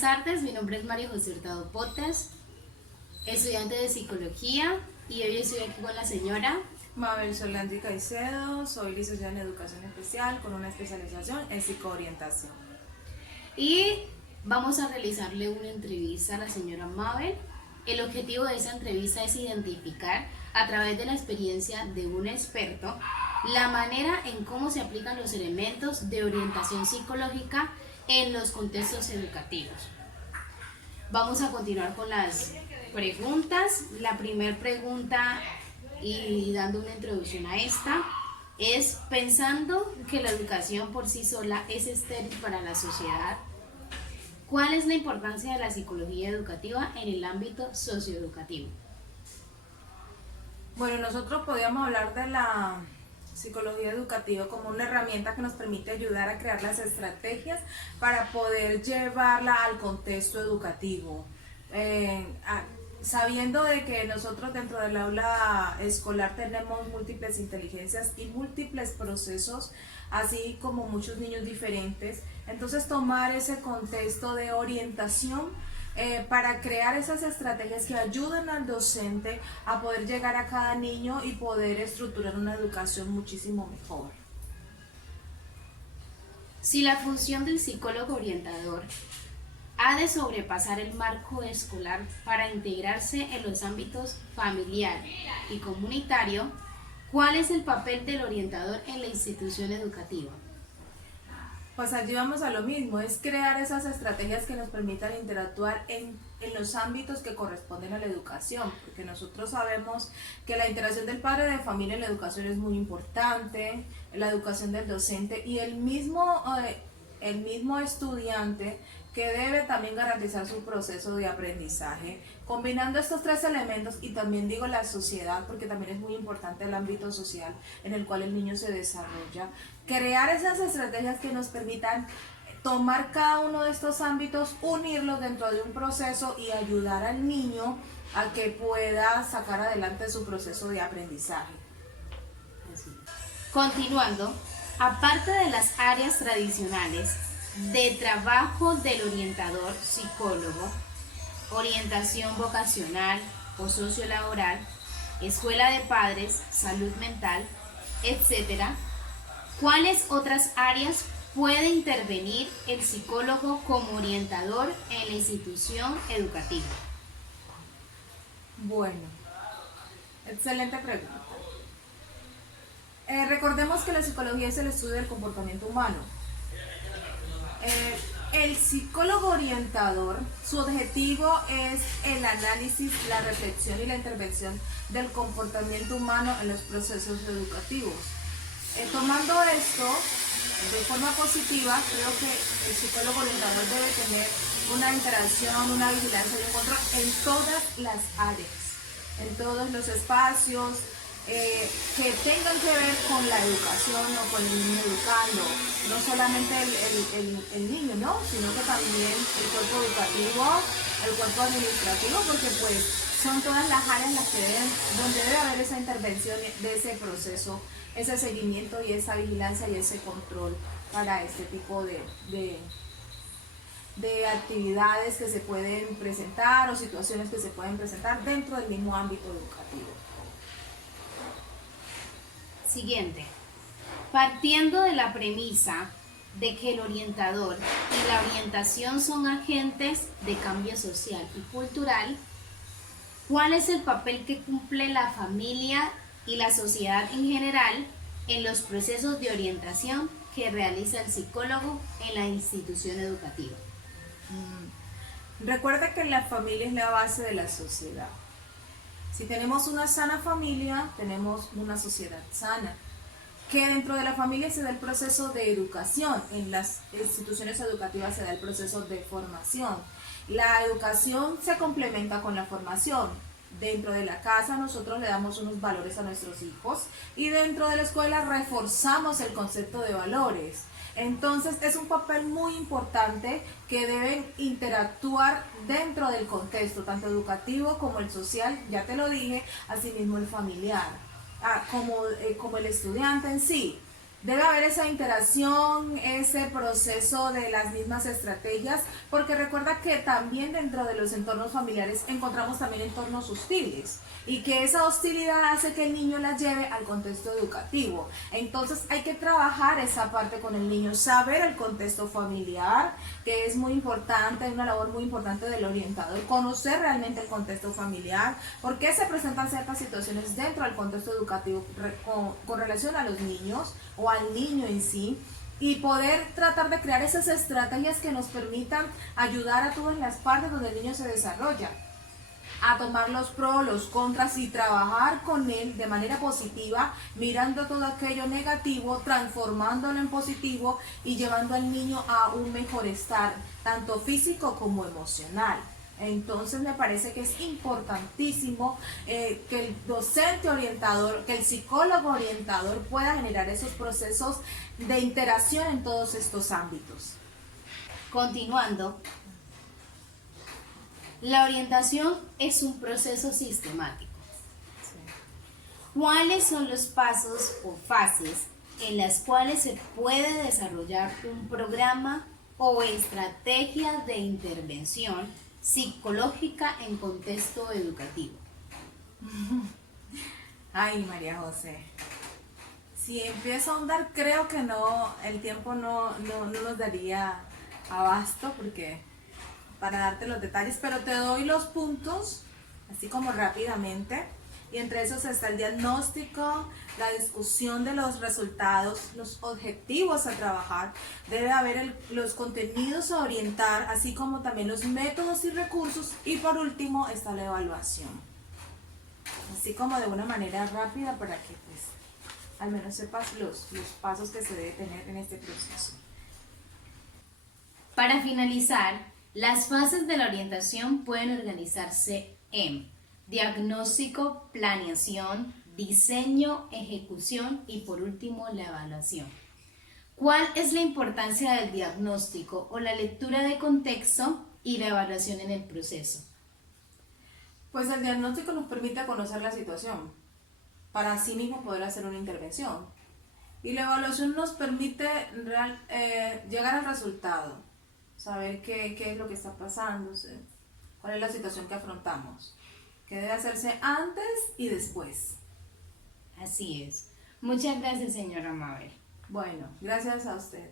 Buenas tardes, mi nombre es María José Hurtado Potes, estudiante de psicología, y hoy estoy aquí con la señora Mabel Solange Caicedo, soy licenciada en Educación Especial con una especialización en psicoorientación. y vamos a realizarle una entrevista a la señora Mabel. El objetivo de esta entrevista es identificar, a través de la experiencia de un experto, la manera en cómo se aplican los elementos de orientación psicológica en los contextos educativos. Vamos a continuar con las preguntas. La primera pregunta, y dando una introducción a esta, es: pensando que la educación por sí sola es estéril para la sociedad, ¿cuál es la importancia de la psicología educativa en el ámbito socioeducativo? Bueno, nosotros podríamos hablar de la psicología educativa como una herramienta que nos permite ayudar a crear las estrategias para poder llevarla al contexto educativo. Sabiendo de que nosotros dentro del aula escolar tenemos múltiples inteligencias y múltiples procesos, así como muchos niños diferentes, entonces tomar ese contexto de orientación para crear esas estrategias que ayuden al docente a poder llegar a cada niño y poder estructurar una educación muchísimo mejor. Si la función del psicólogo orientador ha de sobrepasar el marco escolar para integrarse en los ámbitos familiar y comunitario, ¿cuál es el papel del orientador en la institución educativa? Pues allí vamos a lo mismo, es crear esas estrategias que nos permitan interactuar en los ámbitos que corresponden a la educación, porque nosotros sabemos que la interacción del padre de familia en la educación es muy importante, en la educación del docente y el mismo estudiante, que debe también garantizar su proceso de aprendizaje, combinando estos tres elementos. Y también digo la sociedad, porque también es muy importante el ámbito social en el cual el niño se desarrolla, crear esas estrategias que nos permitan tomar cada uno de estos ámbitos, unirlos dentro de un proceso y ayudar al niño a que pueda sacar adelante su proceso de aprendizaje. Continuando, aparte de las áreas tradicionales de trabajo del orientador psicólogo, orientación vocacional o sociolaboral, escuela de padres, salud mental, etc., ¿cuáles otras áreas puede intervenir el psicólogo como orientador en la institución educativa? Bueno, excelente pregunta. Recordemos que la psicología es el estudio del comportamiento humano. El psicólogo orientador, su objetivo es el análisis, la reflexión y la intervención del comportamiento humano en los procesos educativos. Tomando esto de forma positiva, creo que el psicólogo orientador debe tener una interacción, una vigilancia y un control en todas las áreas, en todos los espacios que tengan que ver con la educación o con el niño educando, no solamente el niño, ¿no? Sino que también el cuerpo educativo, el cuerpo administrativo, porque pues son todas las áreas en las que donde debe haber esa intervención de ese proceso, ese seguimiento y esa vigilancia y ese control para este tipo de actividades que se pueden presentar o situaciones que se pueden presentar dentro del mismo ámbito educativo. Siguiente. Partiendo de la premisa de que el orientador y la orientación son agentes de cambio social y cultural, ¿cuál es el papel que cumple la familia y la sociedad en general en los procesos de orientación que realiza el psicólogo en la institución educativa? Recuerda que la familia es la base de la sociedad. Si tenemos una sana familia, tenemos una sociedad sana. Que dentro de la familia se da el proceso de educación, en las instituciones educativas se da el proceso de formación. La educación se complementa con la formación. Dentro de la casa nosotros le damos unos valores a nuestros hijos y dentro de la escuela reforzamos el concepto de valores. Entonces es un papel muy importante que deben interactuar dentro del contexto, tanto educativo como el social, ya te lo dije, asimismo el familiar, como el estudiante en sí. Debe haber esa interacción, ese proceso de las mismas estrategias, porque recuerda que también dentro de los entornos familiares encontramos también entornos hostiles y que esa hostilidad hace que el niño la lleve al contexto educativo. Entonces hay que trabajar esa parte con el niño, saber el contexto familiar, que es muy importante, una labor muy importante del orientador, conocer realmente el contexto familiar, por qué se presentan ciertas situaciones dentro del contexto educativo con relación a los niños o al niño en sí, y poder tratar de crear esas estrategias que nos permitan ayudar a todas las partes donde el niño se desarrolla, a tomar los pros, los contras y trabajar con él de manera positiva, mirando todo aquello negativo, transformándolo en positivo y llevando al niño a un mejor estar, tanto físico como emocional. Entonces me parece que es importantísimo que el docente orientador, que el psicólogo orientador pueda generar esos procesos de interacción en todos estos ámbitos. Continuando, la orientación es un proceso sistemático. ¿Cuáles son los pasos o fases en las cuales se puede desarrollar un programa o estrategia de intervención psicológica en contexto educativo? Ay, María José, si empiezo a ahondar, creo que no, el tiempo no nos daría abasto porque para darte los detalles, pero te doy los puntos, así como rápidamente, y entre esos está el diagnóstico, la discusión de los resultados, los objetivos a trabajar, debe haber los contenidos a orientar, así como también los métodos y recursos, y por último está la evaluación. Así como de una manera rápida para que pues al menos sepas los pasos que se debe tener en este proceso. Para finalizar, las fases de la orientación pueden organizarse en diagnóstico, planeación, diseño, ejecución y por último la evaluación. ¿Cuál es la importancia del diagnóstico o la lectura de contexto y la evaluación en el proceso? Pues el diagnóstico nos permite conocer la situación para así mismo poder hacer una intervención. Y la evaluación nos permite llegar al resultado, saber qué es lo que está pasando, cuál es la situación que afrontamos, qué debe hacerse antes y después. Así es. Muchas gracias, señora Mabel. Bueno, gracias a usted.